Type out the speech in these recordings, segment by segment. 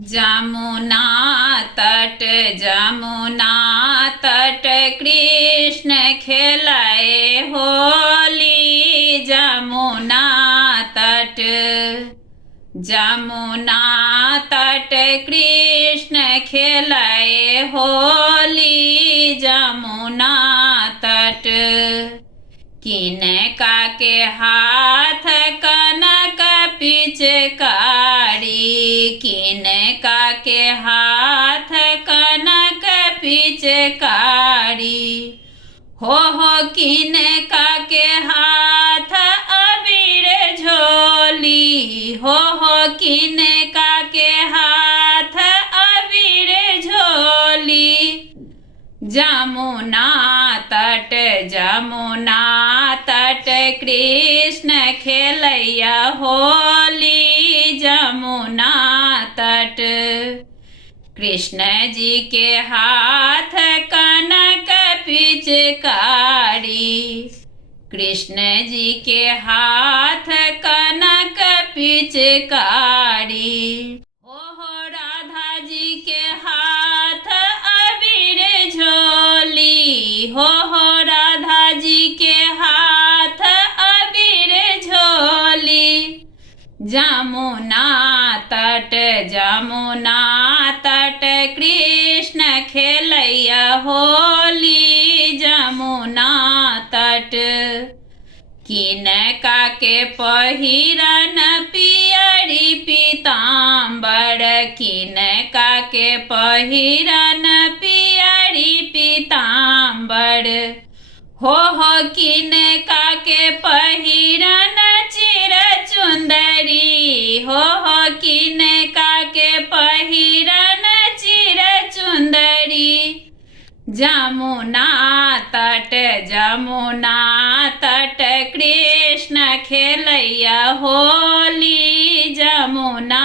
जमुना तट जमुना तट कृष्ण खेलाए होली। जमुना तट जमुना तट कृष्ण खेलाए होली। जमुना तट किनका के हाथ कनक पिचकारी। किनका के हाथ कनक पिचकारी। हो किनका के हाथ अबीर झोली। हो किनका के हाथ अबीर झोली। जमुना तट जमुना तट कृष्ण खेलैया होली। जमुना तट कृष्ण जी के हाथ कनक पिचकारी। कृष्ण जी के हाथ कनक पिचकारी। ओहो राधा जी के हाथ अबीर झोली। हो राधा जी के हाथ अबीर झोली। जमुना तट जमुना तट कृष्ण खेलैया होली। जमुना तट किनका के पहिरन पियरी पीताम्बर। किनका के पहिरन पियरी पीताम्बर। हो किनका के पहिरन चिर चुंदरी। हो किनका के पहिरन चिर चुंदरी। जमुना तट जमुना तट कृष्ण खेलैया होली। जमुना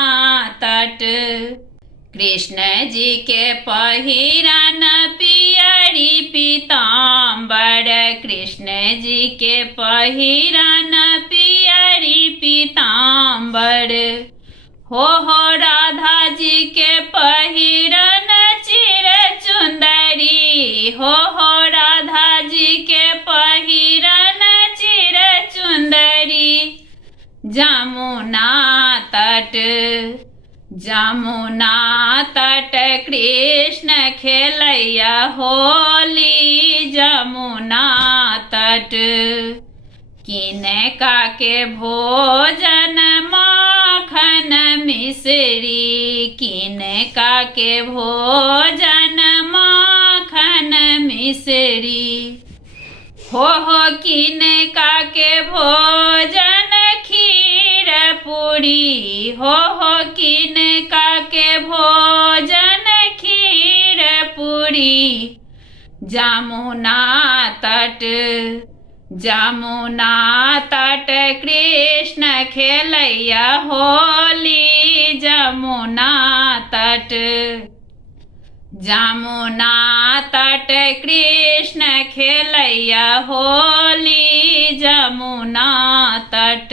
तट कृष्ण जी के पहिरन पियरी पीताम्बर। कृष्ण जी के पहिरन पियरी पीताम्बर। हो राधा जी के पहिरन चिर चुंदरी। हो राधा जी के पहिरन चिर चुंदरी। जमुना तट जमुना तट कृष्ण खेलैया होली। जमुना तट किनका के भोजन माखन मिश्री। किनका के भोजन माखन मिश्री। हो किनका के भोजन खीर पूरी। हो किनका के भोजन खीर पूरी। जमुना तट जमुना तट कृष्ण खेलैया होली। जमुना तट जमुना तट कृष्ण खेलैया होली। जमुना तट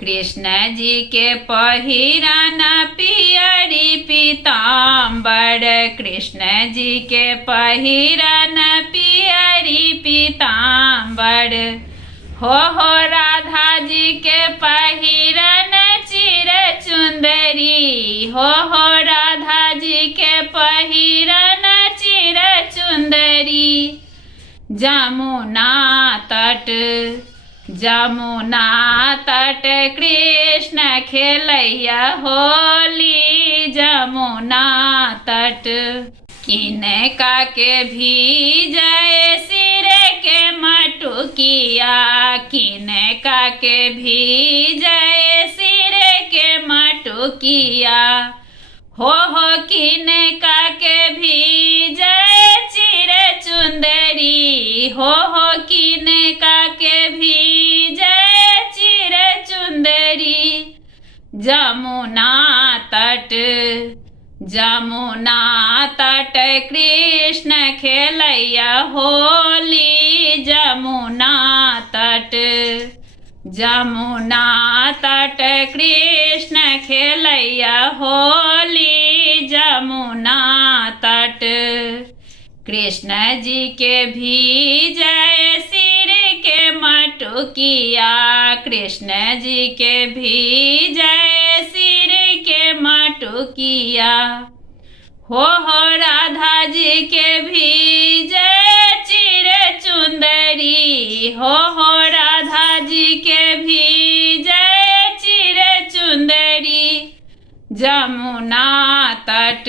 कृष्ण जी के पहिरन पियरी पीताम्बर। कृष्ण जी के पहिरन पियरी पीताम्बर। हो राधा जी के पहिरन चिर चुंदरी। हो राधा जी के पहिरन चिर चुंदरी। जमुना तट जमुना तट कृष्ण खेलैया होली। जमुना तट किनका के भीजय सिर के मटुकिया। किनका के भीजय सिर के मटुकिया। हो किनका के भीजय चिर चुंदरी। हो किनका के भीजय चिर चुंदरी। जमुना तट जमुना तट कृष्ण खेलैया होली। जमुना तट जमुना तट कृष्ण खेलैया होली। कृष्ण जी के भीजय सिर के मटुकिया, कृष्ण जी के भीजय सिर के मटुकिया। हो राधा जी के भीजय चिर चुंदरी, हो राधा जी के भीजय चिर चुंदरी। जमुना तट,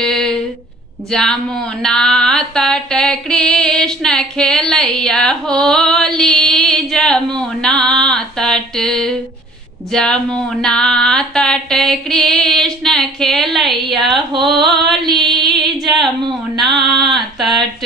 जमुना तट कृष्ण खेलैया होली, जमुना तट, जमुना तट कृष्ण खेलैया होली, जमुना तट।